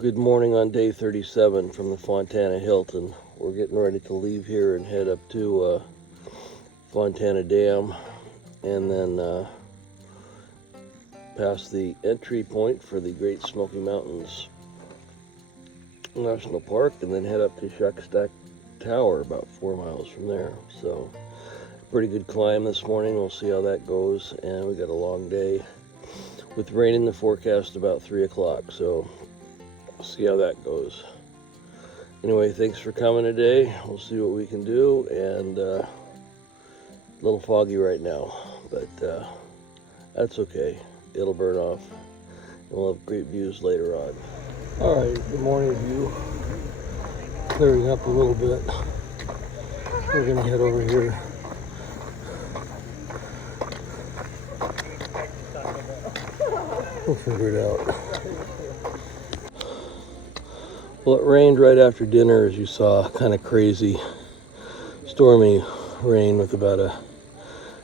Good morning on day 37 from the Fontana Hilton. We're getting ready to leave here and head up to Fontana Dam and then past the entry point for the Great Smoky Mountains National Park and then head up to Shackstack Tower about 4 miles from there. So pretty good climb this morning. We'll see how that goes, and we got a long day with rain in the forecast about 3 o'clock, so we'll see how that goes. Anyway, thanks for coming today. We'll see what we can do, and a little foggy right now, but that's okay. It'll burn off, and we'll have great views later on. All right, good morning view. Clearing up a little bit. We're gonna head over here. We'll figure it out. Well, it rained right after dinner, as you saw. Kind of crazy, stormy rain with about a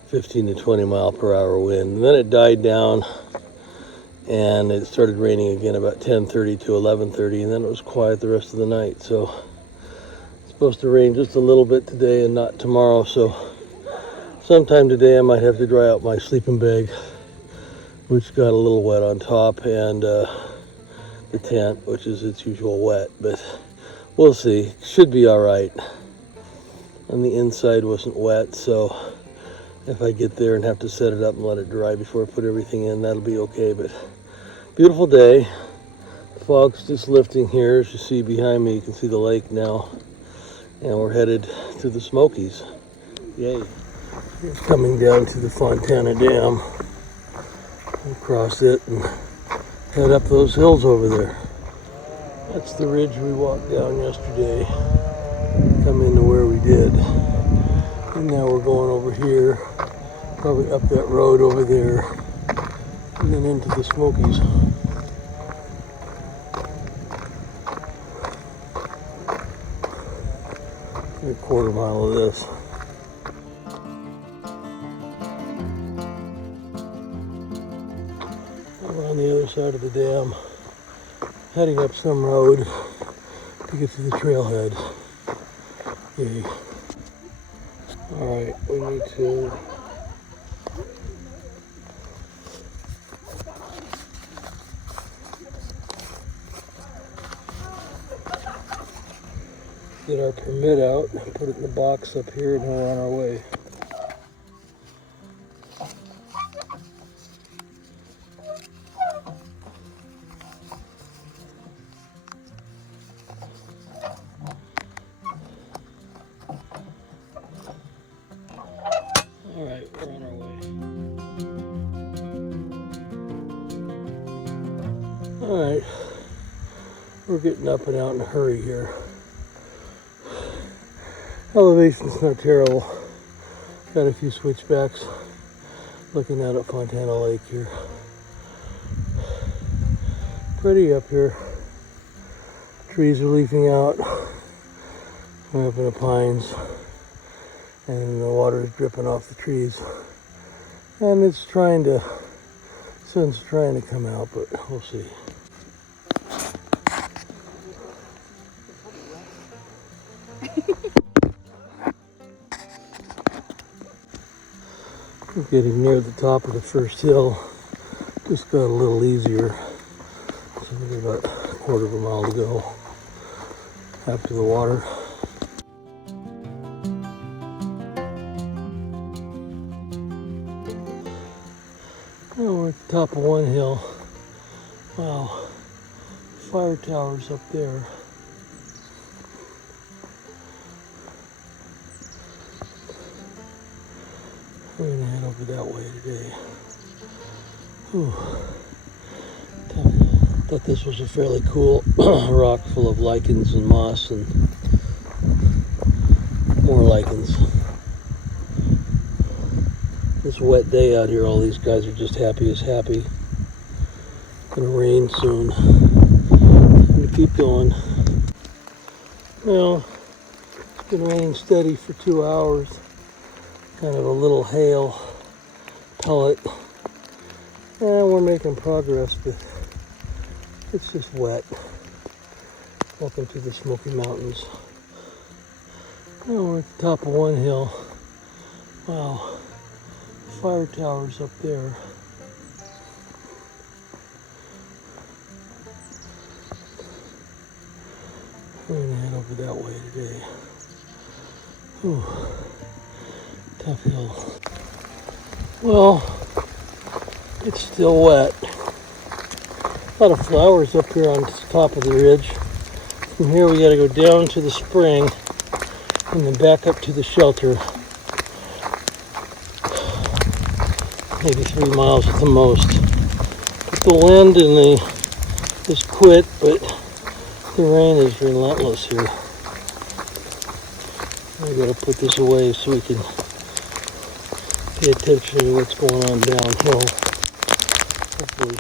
15 to 20 mile per hour wind. And then it died down, and it started raining again about 10:30 to 11:30, and then it was quiet the rest of the night. So it's supposed to rain just a little bit today and not tomorrow. So sometime today I might have to dry out my sleeping bag, which got a little wet on top, and the tent, which is its usual wet, but we'll see. Should be all right. On the inside wasn't wet, so if I get there and have to set it up and let it dry before I put everything in, that'll be okay. But beautiful day. Fog's just lifting here. As you see behind me, you can see the lake now, and we're headed to the Smokies. Yay. Coming down to the Fontana Dam. We'll cross it and head up those hills over there. That's the ridge we walked down yesterday. Come into where we did. And now we're going over here, probably up that road over there, and then into the Smokies. A quarter mile of this. We're on the other side of the dam, heading up some road to get to the trailhead. Yay. Alright, we need to get our permit out and put it in the box up here, and we're on our way. Alright, we're on our way. Alright, we're getting up and out in a hurry here. Elevation's not terrible. Got a few switchbacks looking out at Fontana Lake here. Pretty up here. Trees are leafing out. We're up in the pines, and the water is dripping off the trees. And it's sun's trying to come out, but we'll see. We're getting near the top of the first hill. Just got a little easier. So we've got about a quarter of a mile to go after the water. Now we're at the top of one hill. Wow, fire tower's up there. We're gonna head over that way today. Whew. Thought this was a fairly cool rock full of lichens and moss and more lichens. This wet day out here, all these guys are just happy as happy. Gonna rain soon. I'm gonna keep going. Well, it's been raining steady for 2 hours. Kind of a little hail pellet. And we're making progress, but it's just wet. Welcome to the Smoky Mountains. Now we're at the top of one hill. Wow, fire tower's up there. We're gonna head over that way today. Whew, tough hill. Well, it's still wet. A lot of flowers up here on the top of the ridge. From here we gotta go down to the spring and then back up to the shelter. Maybe 3 miles at the most. But the wind and has quit, but the rain is relentless here. I gotta put this away so we can pay attention to what's going on downhill. Hopefully.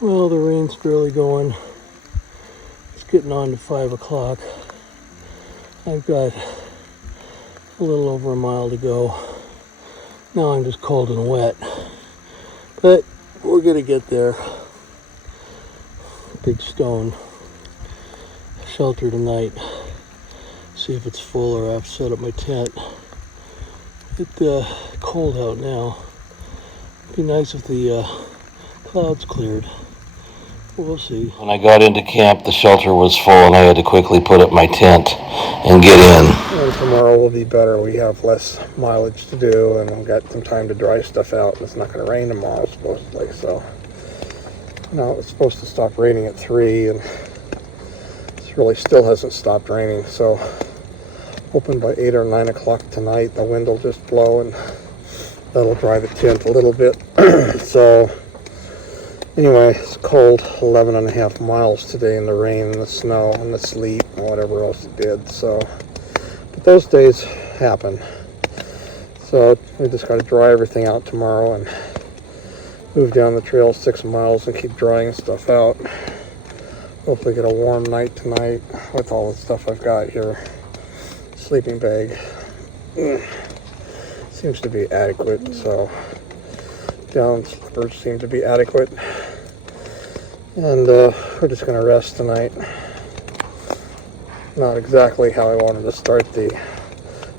Well, the rain's barely going. It's getting on to 5 o'clock. I've got a little over a mile to go. Now I'm just cold and wet. But we're gonna get there. Big stone. Shelter tonight. See if it's full or I've set up my tent. It's cold out now. It'd be nice if the clouds cleared. We'll see. When I got into camp, the shelter was full and I had to quickly put up my tent and get in. And tomorrow will be better. We have less mileage to do and we've got some time to dry stuff out. And it's not going to rain tomorrow, supposedly. So, no, it's supposed to stop raining at 3 and it really still hasn't stopped raining. So, hoping by 8 or 9 o'clock tonight, the wind will just blow and that'll dry the tent a little bit. So, anyway, it's cold, 11 and a half miles today in the rain and the snow and the sleet and whatever else it did. So, but those days happen. So we just got to dry everything out tomorrow and move down the trail 6 miles and keep drying stuff out. Hopefully get a warm night tonight with all the stuff I've got here. Sleeping bag seems to be adequate, so down slippers seem to be adequate. And we're just going to rest tonight. Not exactly how I wanted to start the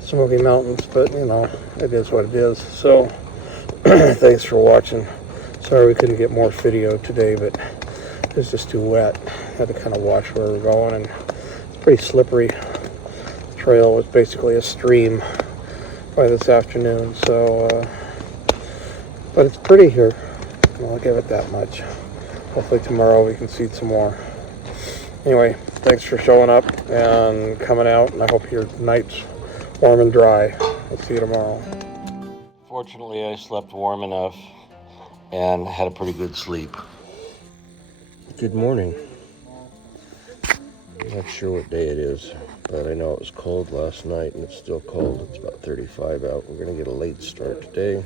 Smoky Mountains, but you know, it is what it is. So, thanks for watching. Sorry we couldn't get more video today, but it was just too wet. Had to kind of watch where we're going, and it's pretty slippery. The trail was basically a stream by this afternoon, so, but it's pretty here. I'll give it that much. Hopefully tomorrow we can see some more. Anyway, thanks for showing up and coming out, and I hope your night's warm and dry. I'll see you tomorrow. Fortunately, I slept warm enough and had a pretty good sleep. Good morning. I'm not sure what day it is, but I know it was cold last night and it's still cold. It's about 35 out. We're going to get a late start today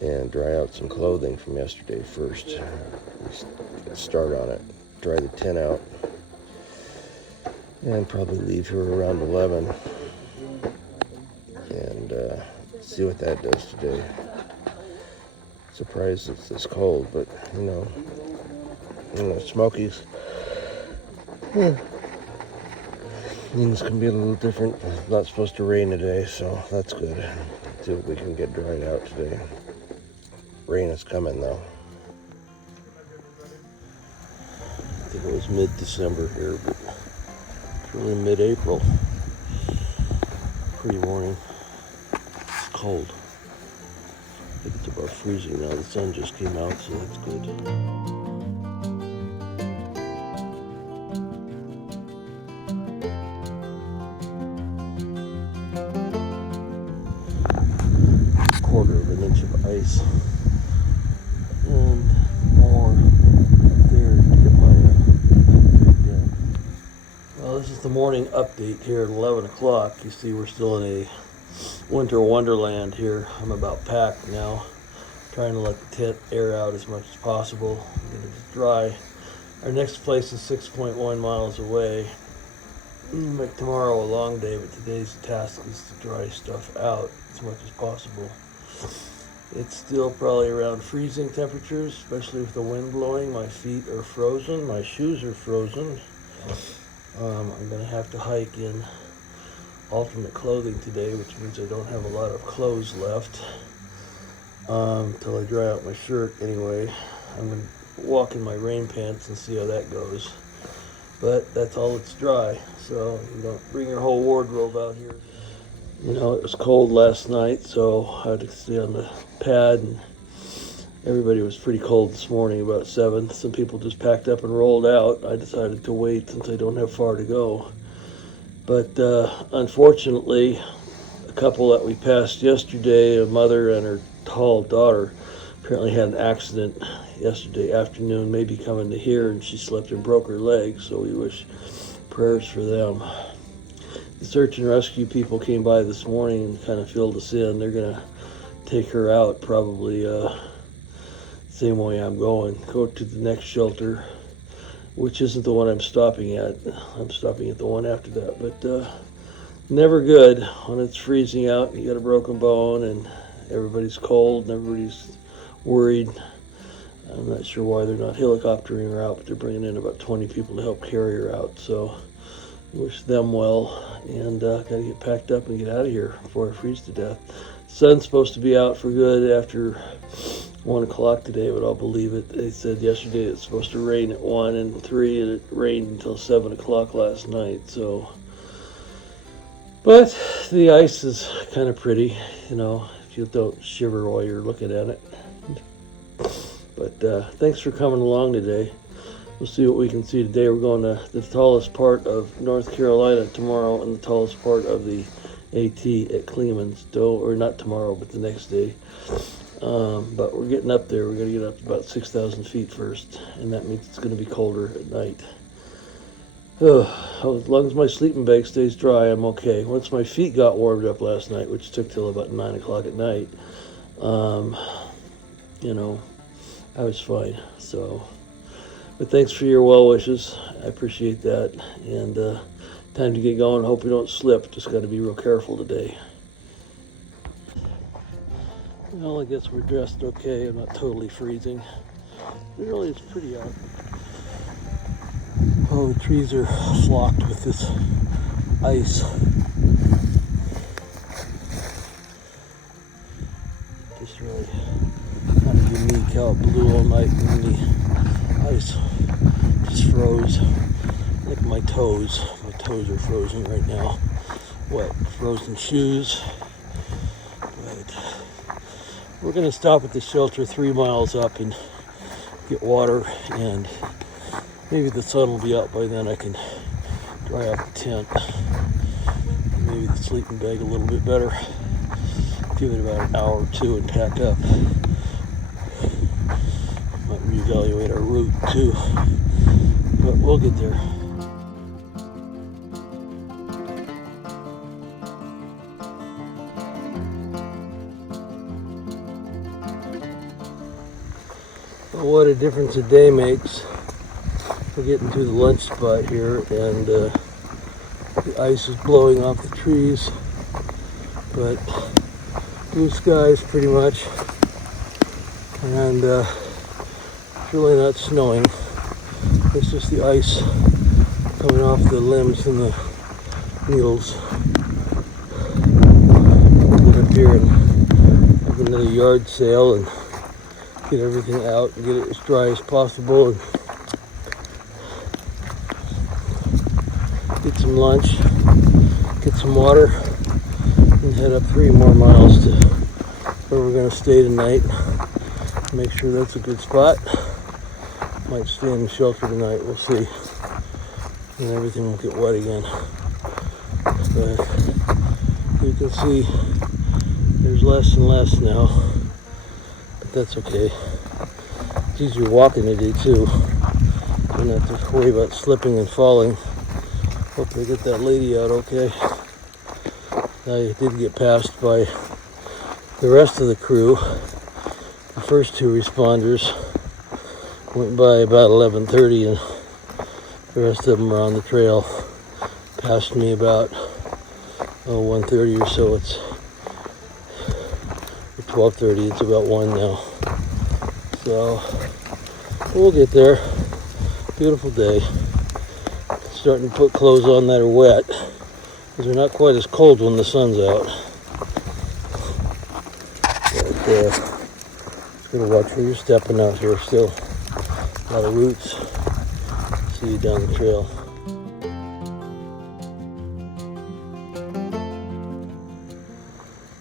and dry out some clothing from yesterday first. Start on it. Dry the tent out and probably leave here around 11 and see what that does today. Surprised it's this cold, but you know, Smokies. Things can be a little different. It's not supposed to rain today, so that's good. See what we can get dried out today. Rain is coming though. I think it was mid-December here, but it's really mid-April. Pretty morning. It's cold. I think it's about freezing now. The sun just came out, so that's good. Quarter of an inch of ice and more there to get my down. Well, this is the morning update here at 11 o'clock. You see we're still in a winter wonderland here. I'm about packed now, trying to let the tent air out as much as possible, get it dry. Our next place is 6.1 miles away. Make tomorrow a long day, but today's task is to dry stuff out as much as possible. It's still probably around freezing temperatures, especially with the wind blowing. My feet are frozen, my shoes are frozen. I'm going to have to hike in alternate clothing today, which means I don't have a lot of clothes left until I dry out my shirt. Anyway, I'm going to walk in my rain pants and see how that goes. But that's all it's dry, so you don't bring your whole wardrobe out here. You know, it was cold last night, so I had to stay on the pad, and everybody was pretty cold this morning about 7. Some people just packed up and rolled out. I decided to wait since I don't have far to go. But unfortunately, a couple that we passed yesterday, a mother and her tall daughter, apparently had an accident yesterday afternoon, maybe coming to here, and she slipped and broke her leg, so we wish prayers for them. The search and rescue people came by this morning and kind of filled us in. They're going to take her out probably same way I'm going. Go to the next shelter, which isn't the one I'm stopping at. I'm stopping at the one after that. But never good when it's freezing out and you got a broken bone and everybody's cold and everybody's worried. I'm not sure why they're not helicoptering her out, but they're bringing in about 20 people to help carry her out. So wish them well, and got to get packed up and get out of here before I freeze to death. Sun's supposed to be out for good after 1 o'clock today, but I'll believe it. They said yesterday it's supposed to rain at 1 and 3, and it rained until 7 o'clock last night. So, but the ice is kind of pretty, you know, if you don't shiver while you're looking at it. But thanks for coming along today. We'll see what we can see today. We're going to the tallest part of North Carolina tomorrow and the tallest part of the AT at Clemens, or not tomorrow, but the next day. But we're getting up there. We're going to get up to about 6,000 feet first, and that means it's going to be colder at night. As long as my sleeping bag stays dry, I'm okay. Once my feet got warmed up last night, which took till about 9 o'clock at night, you know, I was fine. So, but thanks for your well wishes. I appreciate that. And time to get going. Hope we don't slip. Just got to be real careful today. Well, I guess we're dressed okay. I'm not totally freezing. It really is pretty out. Oh, the trees are flocked with this ice. Just really kind of unique how it blew all night and the ice just froze. Look at my toes. My toes are frozen right now. What? Frozen shoes. But we're going to stop at the shelter 3 miles up and get water, and maybe the sun will be out by then. I can dry out the tent. Maybe the sleeping bag a little bit better. Give it about an hour or two and pack up. Might reevaluate our route too. But we'll get there. Well, what a difference a day makes. We're getting to the lunch spot here, and the ice is blowing off the trees, but blue skies pretty much, and it's really not snowing. It's just the ice coming off the limbs and the needles. We'll get up here and have another yard sale and get everything out and get it as dry as possible, and get some lunch, get some water, and head up 3 more miles to where we're going to stay tonight. Make sure that's a good spot. Might stay in the shelter tonight, we'll see. And everything will get wet again. But you can see there's less and less now. But that's okay. It's easier walking today too. You don't have to worry about slipping and falling. Hope I get that lady out okay. I did get passed by the rest of the crew. The first 2 responders went by about 11:30, and the rest of them are on the trail. Passed me about 1:30 or so. It's 12:30. It's about 1 now. So we'll get there. Beautiful day. starting to put clothes on that are wet, because they're not quite as cold when the sun's out. But just gotta watch where you're stepping out here. Still a lot of roots. See you down the trail.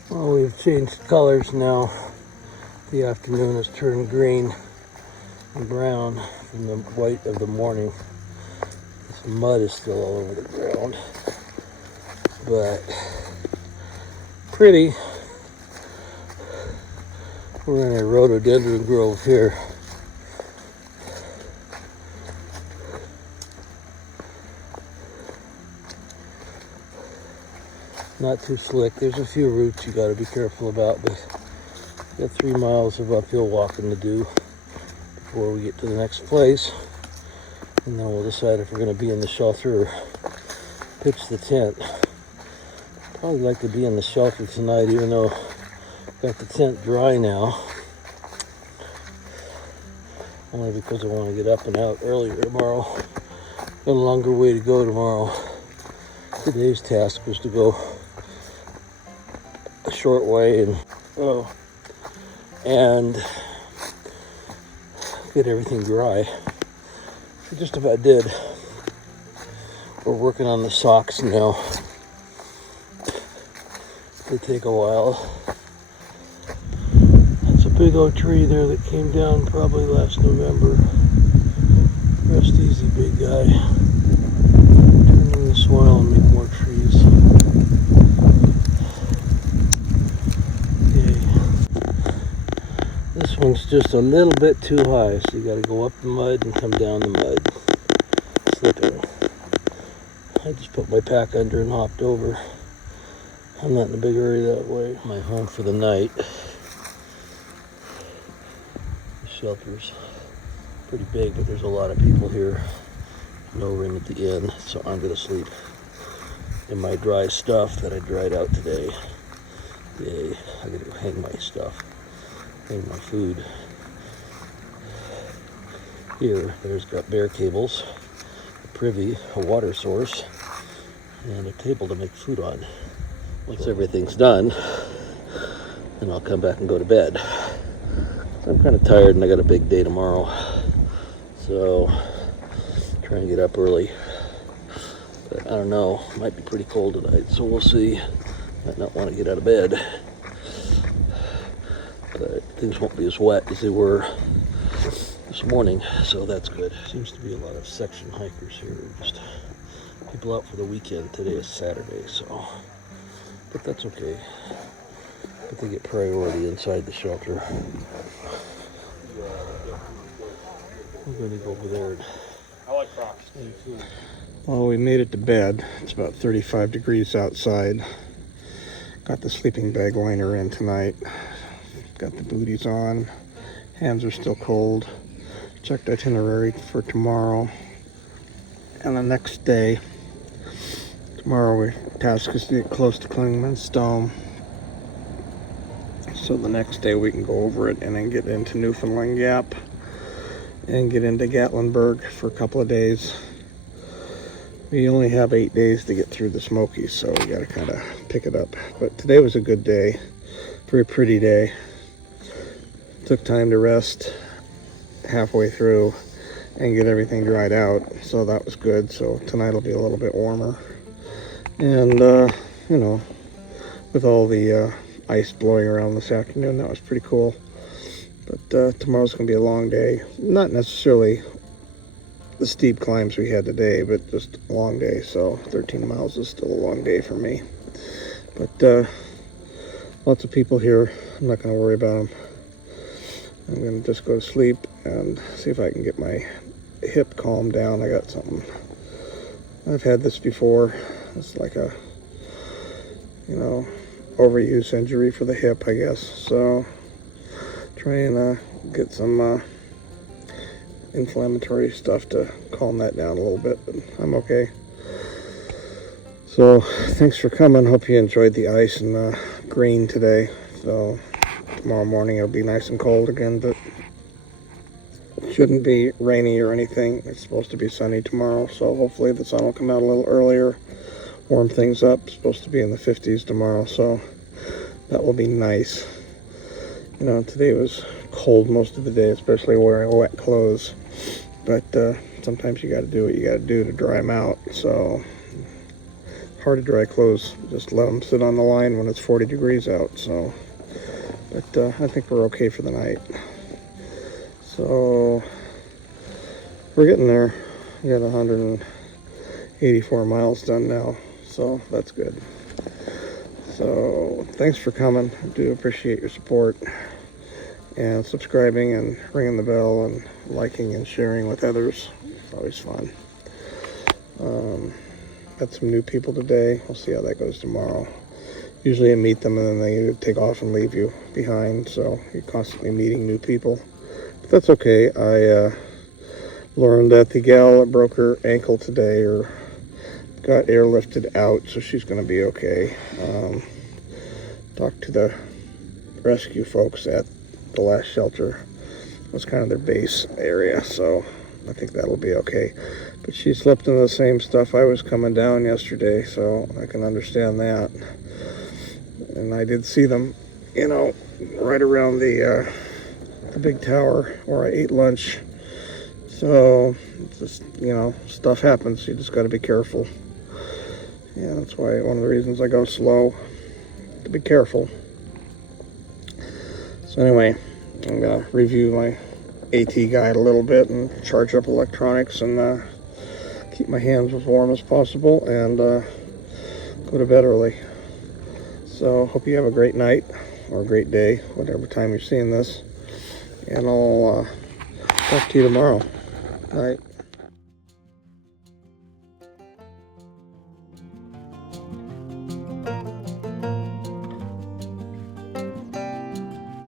Well, we've changed colors now. The afternoon has turned green and brown from the white of the morning. This mud is still all over the ground, but pretty. We're in a rhododendron grove here. Not too slick. There's a few roots you got to be careful about, but got 3 miles of uphill walking to do before we get to the next place, and then we'll decide if we're going to be in the shelter or pitch the tent. Probably like to be in the shelter tonight, even though I've got the tent dry now, only because I want to get up and out earlier tomorrow. Got a longer way to go tomorrow. Today's task was to go a short way and get everything dry. We just about did. We're working on the socks now. They take a while. That's a big old tree there that came down probably last November. Rest easy, big guy. Turn in the soil and make more trees. This one's just a little bit too high, so you gotta go up the mud and come down the mud. Slipping. I just put my pack under and hopped over. I'm not in a big hurry that way. My home for the night. The shelter's pretty big, but there's a lot of people here. No room at the inn, so I'm gonna sleep in my dry stuff that I dried out today. Yay, I gotta go hang my stuff. Hang my food. Here, there's got bare cables, a privy, a water source, and a table to make food on. Once everything's done, then I'll come back and go to bed. So I'm kind of tired and I got a big day tomorrow. So, try and get up early. But I don't know, might be pretty cold tonight, so we'll see. Might not want to get out of bed. But things won't be as wet as they were this morning, so that's good. Seems to be a lot of section hikers here, just people out for the weekend. Today is Saturday, so, but that's okay. But they get priority inside the shelter. I'm going to go over there. I like Crocs. Well, we made it to bed. It's about 35 degrees outside. Got the sleeping bag liner in tonight. Got the booties on. Hands are still cold. Checked itinerary for tomorrow. And the next day, tomorrow our task is to get close to Klingman's Dome. So the next day we can go over it and then get into Newfoundland Gap and get into Gatlinburg for a couple of days. We only have 8 days to get through the Smokies, so we gotta kind of pick it up. But today was a good day, very pretty day. Took time to rest halfway through and get everything dried out, so that was good. So tonight will be a little bit warmer, and you know, with all the ice blowing around this afternoon, that was pretty cool. But tomorrow's gonna be a long day. Not necessarily the steep climbs we had today, but just a long day. So 13 miles is still a long day for me. But lots of people here. I'm not gonna worry about them. I'm gonna just go to sleep and see if I can get my hip calmed down. I got something. I've had this before. It's like a, you know, overuse injury for the hip, I guess. So try and get some inflammatory stuff to calm that down a little bit, but I'm okay. So thanks for coming. Hope you enjoyed the ice and the green today. So tomorrow morning it'll be nice and cold again, but it should shouldn't be rainy or anything. It's supposed to be sunny tomorrow, so hopefully the sun will come out a little earlier, warm things up. It's supposed to be in the 50s tomorrow, so that will be nice. You know, today was cold most of the day, especially wearing wet clothes. But sometimes you got to do what you got to do to dry them out. So hard to dry clothes. Just let them sit on the line when it's 40 degrees out. So, but I think we're okay for the night. So we're getting there. We got 184 miles done now, so that's good. So thanks for coming. I do appreciate your support and subscribing and ringing the bell and liking and sharing with others. It's always fun. Got some new people today. We'll see how that goes tomorrow. Usually I meet them and then they take off and leave you behind, so you're constantly meeting new people. But that's okay. I learned that the gal that broke her ankle today got airlifted out, so she's going to be okay. Talked to the rescue folks at the last shelter. It was kind of their base area, so I think that'll be okay. But she slipped into the same stuff I was coming down yesterday, so I can understand that. And I did see them, you know, right around the big tower where I ate lunch. So, just, you know, stuff happens. You just got to be careful. Yeah, that's why one of the reasons I go slow, to be careful. So anyway, I'm going to review my AT guide a little bit and charge up electronics and keep my hands as warm as possible and go to bed early. So hope you have a great night or a great day, whatever time you're seeing this. And I'll talk to you tomorrow. All right.